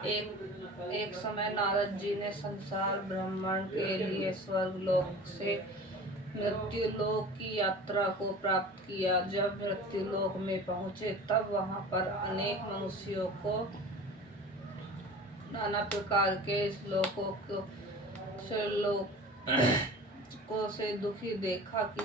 एक समय नारद जी ने संसार भ्रमण के लिए स्वर्गलोक से मृत्युलोक की यात्रा को प्राप्त किया। जब मृत्युलोक में पहुंचे तब वहां पर अनेक मनुष्यों को नाना प्रकार के श्लोकों से दुखी देखा कि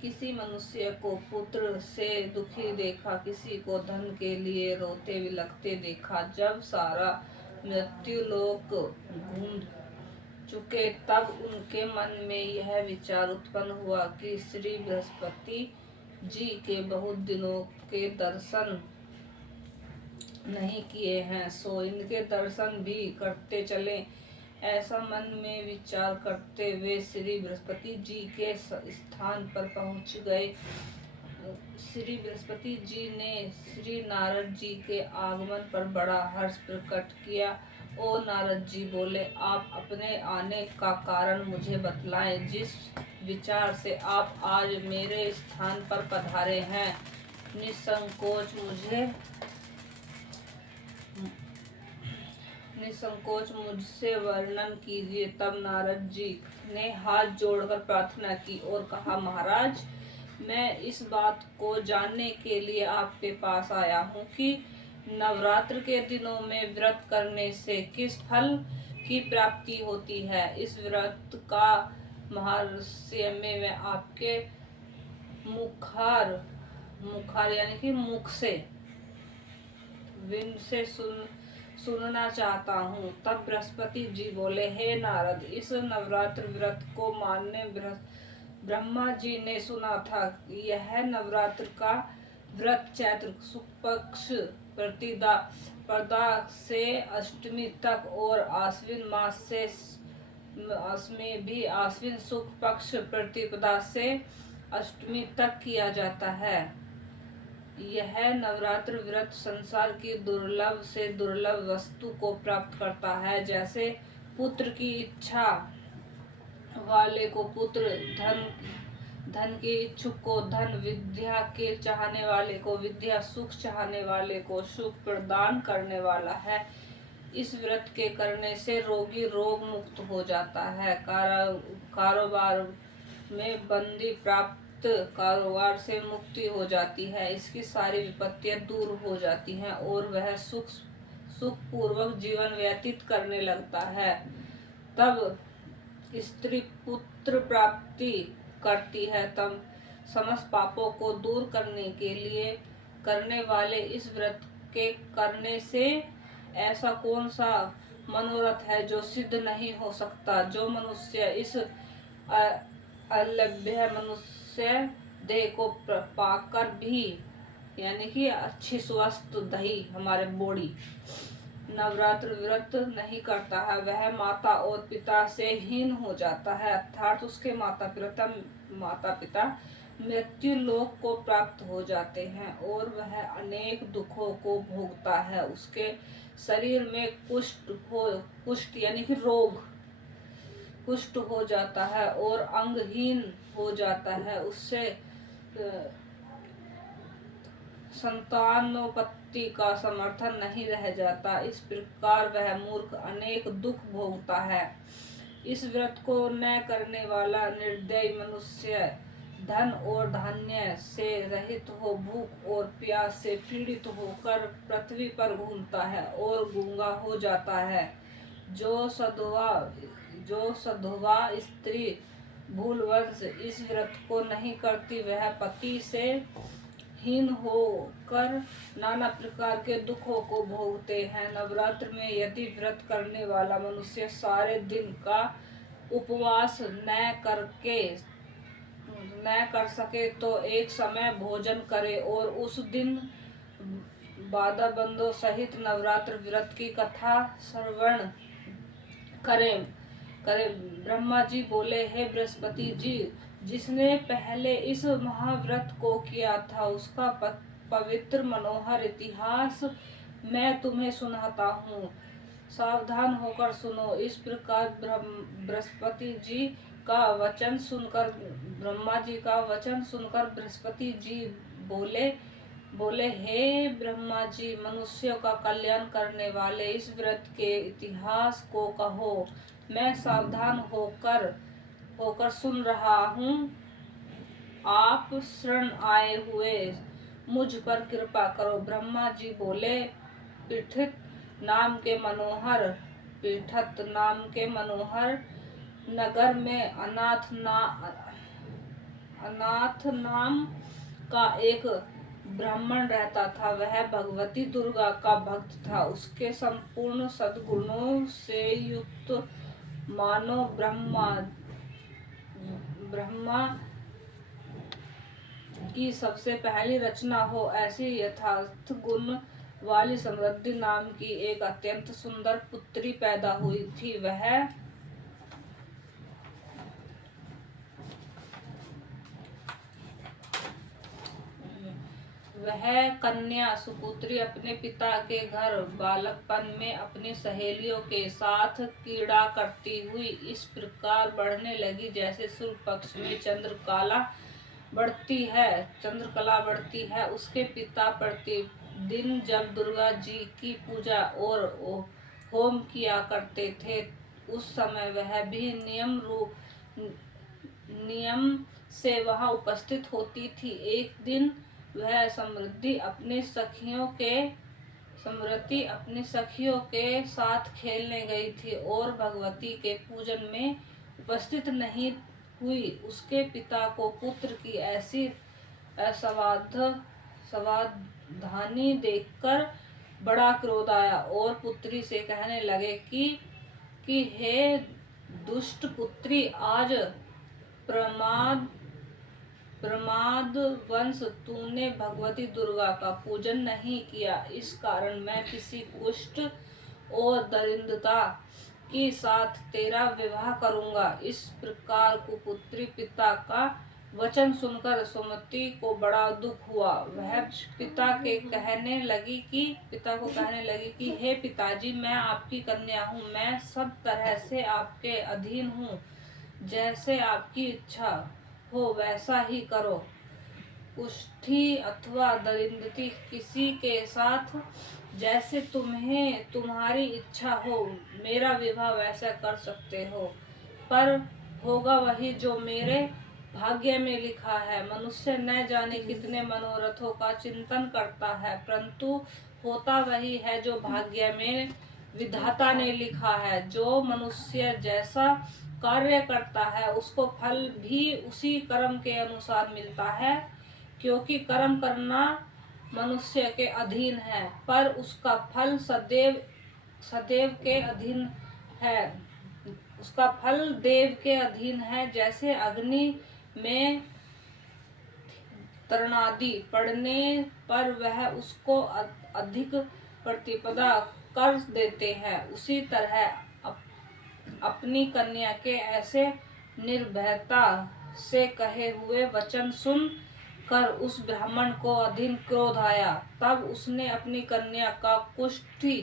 किसी मनुष्य को पुत्र से दुखी देखा, किसी को धन के लिए रोते बिलखते देखा। जब सारा मृत्युलोक घूम चुके तब उनके मन में यह विचार उत्पन्न हुआ कि श्री बृहस्पति जी के बहुत दिनों के दर्शन नहीं किए हैं, सो इनके दर्शन भी करते चले। ऐसा मन में विचार करते वे श्री बृहस्पति जी के स्थान पर पहुंच गए। श्री बृहस्पति जी ने श्री नारद जी के आगमन पर बड़ा हर्ष प्रकट किया। ओ नारद जी, बोले, आप अपने आने का कारण मुझे बतलाएं। जिस विचार से आप आज मेरे स्थान पर पधारे हैं, निसंकोच मुझसे वर्णन कीजिए। तब नारद जी ने हाथ जोड़कर प्रार्थना की और कहा, महाराज, मैं इस बात को जानने के लिए आपके पास आया हूँ कि नवरात्र के दिनों में व्रत करने से किस फल की प्राप्ति होती है। इस व्रत का महर्षि में मैं आपके मुखार यानी कि मुख से विन से सुनना चाहता हूँ। तब बृहस्पति जी बोले, हे नारद, इस नवरात्र व्रत को मानने ब्रह्मा जी ने सुना था। यह नवरात्र का व्रत चैत्र शुक्ल पक्ष प्रतिपदा से अष्टमी तक और आश्विन मास से आश्विन शुक्ल पक्ष प्रतिपदा से अष्टमी तक किया जाता है। यह नवरात्र व्रत संसार की दुर्लभ से दुर्लभ वस्तु को प्राप्त करता है, जैसे पुत्र की इच्छा वाले को पुत्र, धन के इच्छुक को धन, विद्या के चाहने वाले को विद्या, सुख चाहने वाले को सुख प्रदान करने वाला है। इस व्रत के करने से रोगी रोग मुक्त हो जाता है, कारोबार में बंदी प्राप्त कारोबार से मुक्ति हो जाती है, इसकी सारी विपत्तियां दूर हो जाती हैं और वह सुख पूर्वक जीवन व्यतीत करने लगता है। तब स्त्री पुत्र प्राप्ति करती है। तब समस्त पापों को दूर करने के लिए करने वाले इस व्रत के करने से ऐसा कौन सा मनोरथ है जो सिद्ध नहीं हो सकता। जो मनुष्य इस अलभ्य मनुष्य देह को पाकर भी यानी कि अच्छी स्वस्थ दही हमारे बॉडी नवरात्र व्रत नहीं करता है, वह माता और पिता से हीन हो जाता है, अर्थात उसके माता पिता मृत्यु लोक को प्राप्त हो जाते हैं और वह अनेक दुखों को भोगता है। उसके शरीर में कुष्ठ यानी कि रोग कुष्ठ हो जाता है और अंगहीन हो जाता है। उससे संतानोत्पत्ति का समर्थन नहीं रह जाता। इस प्रकार वह मूर्ख अनेक दुख भोगता है। इस व्रत को न करने वाला निर्दयी मनुष्य धन और धान्य से रहित हो भूख और प्यास से पीड़ित होकर पृथ्वी पर घूमता है और गूंगा हो जाता है। जो सधवा स्त्री भूलवश इस व्रत को नहीं करती, वह पति से हीन होकर नाना प्रकार के दुखों को भोगते हैं। नवरात्र में यदि व्रत करने वाला मनुष्य सारे दिन का उपवास न कर सके तो एक समय भोजन करे और उस दिन बाधा बंधों सहित नवरात्र व्रत की कथा श्रवण करे। ब्रह्मा जी बोले, हे बृहस्पति जी, जिसने पहले इस महाव्रत को किया था उसका पवित्र मनोहर इतिहास मैं तुम्हें सुनाता हूँ, सावधान होकर सुनो। इस प्रकार बृहस्पति जी का ब्रह्मा जी का वचन सुनकर बृहस्पति जी बोले, बोले, हे ब्रह्मा जी, मनुष्यों का कल्याण करने वाले इस व्रत के इतिहास को कहो। मैं सावधान होकर सुन रहा हूँ। आप शरण आए हुए मुझ पर कृपा करो। ब्रह्मा जी बोले, पीठत नाम के मनोहर नगर में अनाथ नाम का एक ब्राह्मण रहता था। वह भगवती दुर्गा का भक्त था। उसके संपूर्ण सद्गुणों से युक्त मानो ब्रह्मा की सबसे पहली रचना हो, ऐसी यथार्थ गुण वाली समृद्धि नाम की एक अत्यंत सुंदर पुत्री पैदा हुई थी। वह कन्या सुपुत्री अपने पिता के घर बालकपन में अपनी सहेलियों के साथ क्रीड़ा करती हुई इस प्रकार बढ़ने लगी, जैसे सूर्य पक्ष में चंद्रकला बढ़ती है। उसके पिता प्रतिदिन जब दुर्गा जी की पूजा और होम किया करते थे, उस समय वह भी नियम से वहां उपस्थित होती थी। एक दिन वह समृद्धि अपनी सखियों के साथ खेलने गई थी और भगवती के पूजन में उपस्थित नहीं हुई। उसके पिता को पुत्र की ऐसी असावधानी देखकर बड़ा क्रोध आया और पुत्री से कहने लगे कि हे दुष्ट पुत्री, आज प्रमादवश तूने भगवती दुर्गा का पूजन नहीं किया। इस कारण मैं किसी कुष्ठ और दरिद्रता के साथ तेरा विवाह करूंगा। इस प्रकार कुपुत्री पिता का वचन सुनकर सुमति को बड़ा दुख हुआ। वह पिता को कहने लगी कि हे पिताजी, मैं आपकी कन्या हूँ। मैं सब तरह से आपके अधीन हूँ। जैसे आपकी इच्छा हो वैसा ही करो। कुष्ठी अथवा दरिद्रती किसी के साथ जैसे तुम्हारी इच्छा हो, मेरा विवाह वैसा कर सकते हो, पर होगा वही जो मेरे भाग्य में लिखा है। मनुष्य न जाने कितने मनोरथों का चिंतन करता है, परंतु होता वही है जो भाग्य में विधाता ने लिखा है। जो मनुष्य जैसा कार्य करता है, उसको फल भी उसी कर्म के अनुसार मिलता है। क्योंकि कर्म करना मनुष्य के अधीन है, पर उसका फल सदैव के अधीन है। उसका फल देव के अधीन है। जैसे अग्नि में तरणादि पड़ने पर वह उसको अधिक प्रतिपदा कर देते हैं, उसी तरह अपनी कन्या के ऐसे निर्भयता से कहे हुए वचन सुन कर उस ब्राह्मण को अधीन क्रोध आया। तब उसने अपनी कन्या का कुष्ठी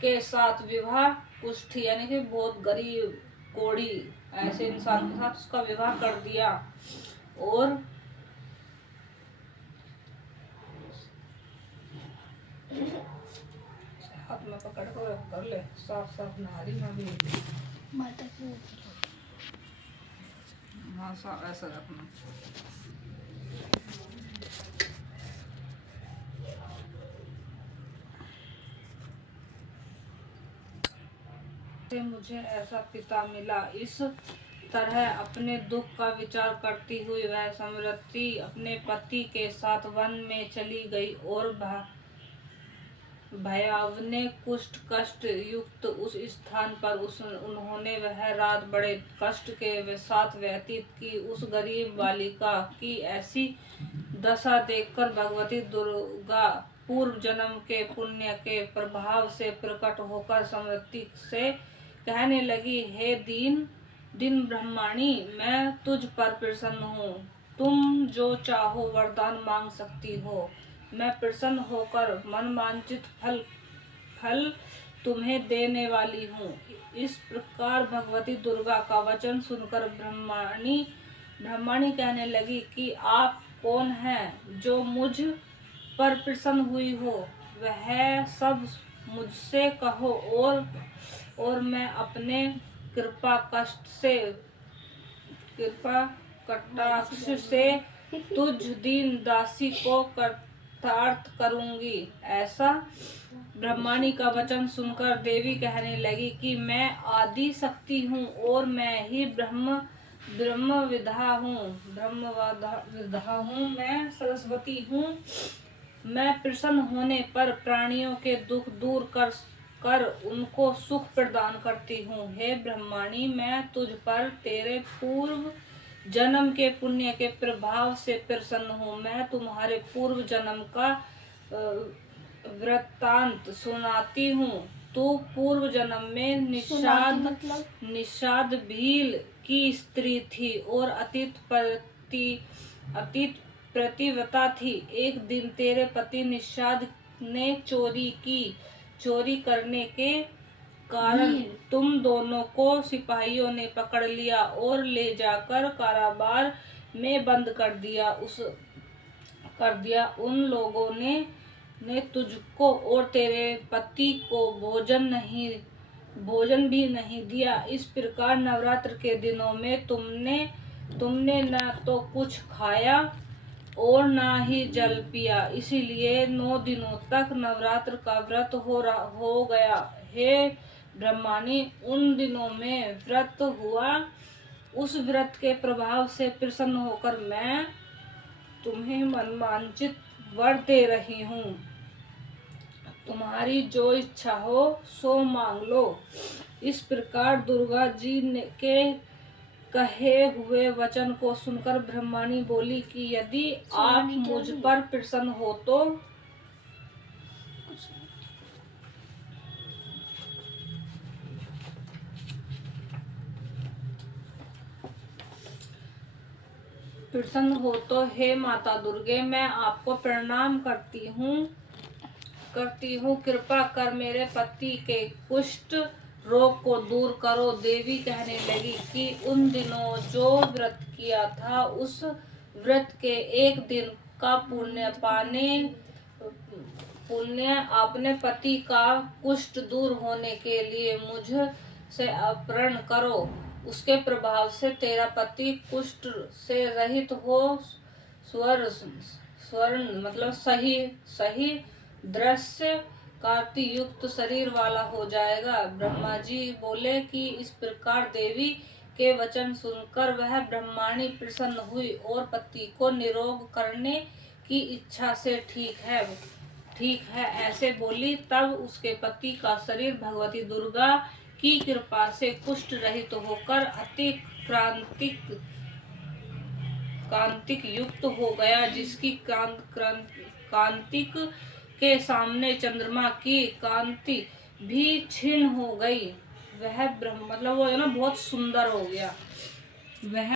के साथ विवाह, कुष्ठी यानी कि बहुत गरीब कोढ़ी ऐसे इंसान के साथ उसका विवाह कर दिया। और हाथ में पकड़ कर ले, साफ नारी में भी माता को हाँ ऐसा रखना। मुझे ऐसा पिता मिला। इस तरह अपने दुख का विचार करती हुई वह समृद्धि अपने पति के साथ वन में चली गई और भयावने कुष्ठ कष्ट युक्त उस स्थान पर उन्होंने वह रात बड़े कष्ट के साथ व्यतीत की। उस गरीब बालिका की ऐसी दशा देखकर भगवती दुर्गा पूर्व जन्म के पुण्य के प्रभाव से प्रकट होकर समृद्धि से कहने लगी, हे दीन ब्रह्मणी, मैं तुझ पर प्रसन्न हूँ। तुम जो चाहो वरदान मांग सकती हो। मैं प्रसन्न होकर मनवांछित फल तुम्हें देने वाली हूँ। इस प्रकार भगवती दुर्गा का वचन सुनकर ब्रह्मणी कहने लगी कि आप कौन हैं जो मुझ पर प्रसन्न हुई हो वह सब मुझसे कहो, और मैं अपने कृपा कटाक्ष से तुझ दीन दासी को कृतार्थ करूंगी। ऐसा ब्रह्माणी का वचन सुनकर देवी कहने लगी कि मैं आदि शक्ति हूँ और मैं ही ब्रह्म विद्या हूँ, मैं सरस्वती हूँ। मैं प्रसन्न होने पर प्राणियों के दुख दूर कर उनको सुख प्रदान करती हूँ। हे ब्रह्माणी, मैं तुझ पर तेरे पूर्व जन्म के पुण्य के प्रभाव से प्रसन्न हूँ। मैं तुम्हारे पूर्व जन्म का वृत्तांत सुनाती हूँ। तू पूर्व जन्म में निषाद भील की स्त्री थी और अतीत प्रतिव्रता थी। एक दिन तेरे पति निषाद ने चोरी करने के कारण तुम दोनों को सिपाहियों ने पकड़ लिया और ले जाकर कारागार में बंद कर दिया। उन लोगों ने तुझको और तेरे पति को भोजन भी नहीं दिया। इस प्रकार नवरात्र के दिनों में तुमने न तो कुछ खाया और ना ही जल पिया, इसीलिए 9 दिनों तक नवरात्र का व्रत हो गया। हे ब्रह्माणी, उन दिनों में व्रत हुआ, उस व्रत के प्रभाव से प्रसन्न होकर मैं तुम्हें मनवांछित वर दे रही हूँ। तुम्हारी जो इच्छा हो सो मांग लो। इस प्रकार दुर्गा जी के कहे हुए वचन को सुनकर ब्रह्माणी बोली कि यदि आप मुझ पर प्रसन्न हो तो हे माता दुर्गे, मैं आपको प्रणाम करती हूँ। कृपा कर मेरे पति के कुष्ठ रोग को दूर करो। देवी कहने लगी कि उन दिनों जो व्रत किया था, उस व्रत के एक दिन का पुण्य अपने पति का कुष्ठ दूर होने के लिए मुझ से अर्पण करो। उसके प्रभाव से तेरा पति कुष्ठ से रहित हो स्वर्ण मतलब सही दृश्य कांति युक्त शरीर वाला हो जाएगा। ब्रह्मा जी बोले कि इस प्रकार देवी के वचन सुनकर वह ब्रह्माणी प्रसन्न हुई और पति को निरोग करने की इच्छा से ठीक है ऐसे बोली। तब उसके पति का शरीर भगवती दुर्गा की कृपा से कुष्ठ रहित होकर अति कांतिक युक्त हो गया, जिसकी कांतिक के सामने चंद्रमा की कांति भी क्षीण हो गई। वह ब्रह्म मतलब वो है ना बहुत सुंदर हो गया वह।